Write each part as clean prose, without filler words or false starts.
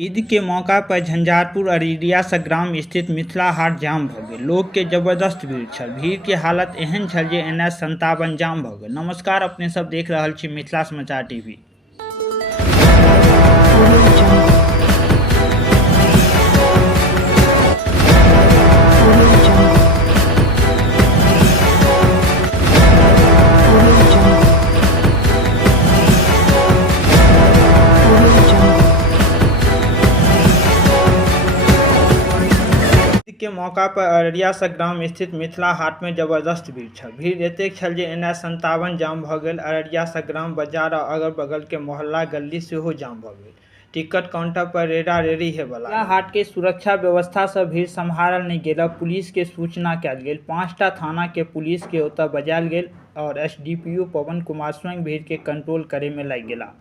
ईद के मौका पर झंझारपुर अररिया संग्राम स्थित मिथिला हाट जाम भ गेल। लोक के जबरदस्त भीड़ छल। भीड़ के हालत एहन छल जे NH57 जाम भ गेल। नमस्कार, अपने सब देख रहल छी मिथिला समाचार टीवी। के मौका पर अररिया संग्राम स्थित मिथिला हाट में जबरदस्त भीड़ छल। भीड़ एतेक छल जे NH57 जाम भ गेल। अररिया संग्राम बाजार आ अगल बगल के मोहल्ला गली सेहो जाम भ गेल। टिकट काउंटर पर रेरा रेरी हेबला। मिथिला हाट के सुरक्षा व्यवस्था से भीड़ संभालल नहीं गेल। पुलिस के सूचना कयल गेल। 5टा थाना के पुलिस के ओतऽ बजायल गेल और SDPO पवन कुमार स्वयं भीड़ के कंट्रोल करे में लागि गेला।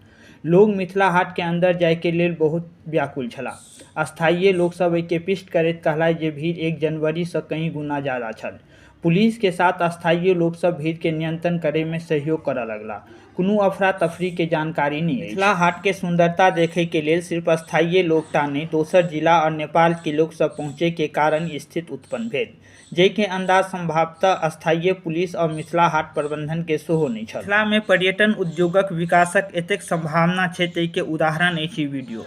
लोग मिथिला हाट के अंदर जाय के लेल बहुत व्याकुल छला। अस्थायी लोग सब एके पिष्ट करैत कहला जे भीड़ 1 जनवरी से कई गुना ज्यादा छल। पुलिस के साथ अस्थायी लोग सब भीड़ के नियंत्रण करे में सहयोग करऽ लगला। कोनो अफरा तफरी के जानकारी नहीं। मिथिला हाट के सुंदरता देखे के लेल सिर्फ अस्थायी लोग टा नहीं, दोसर जिला और नेपाल के लोग सब पहुंचे के कारण स्थिति उत्पन्न भेल, जे के अंदाज संभवतः अस्थायी पुलिस और मिथिला हाट प्रबंधन के सेहो नहीं छल। मिथिला में पर्यटन उद्योगक विकासक एतेक संभावना छै तै के उदाहरण अछि वीडियो।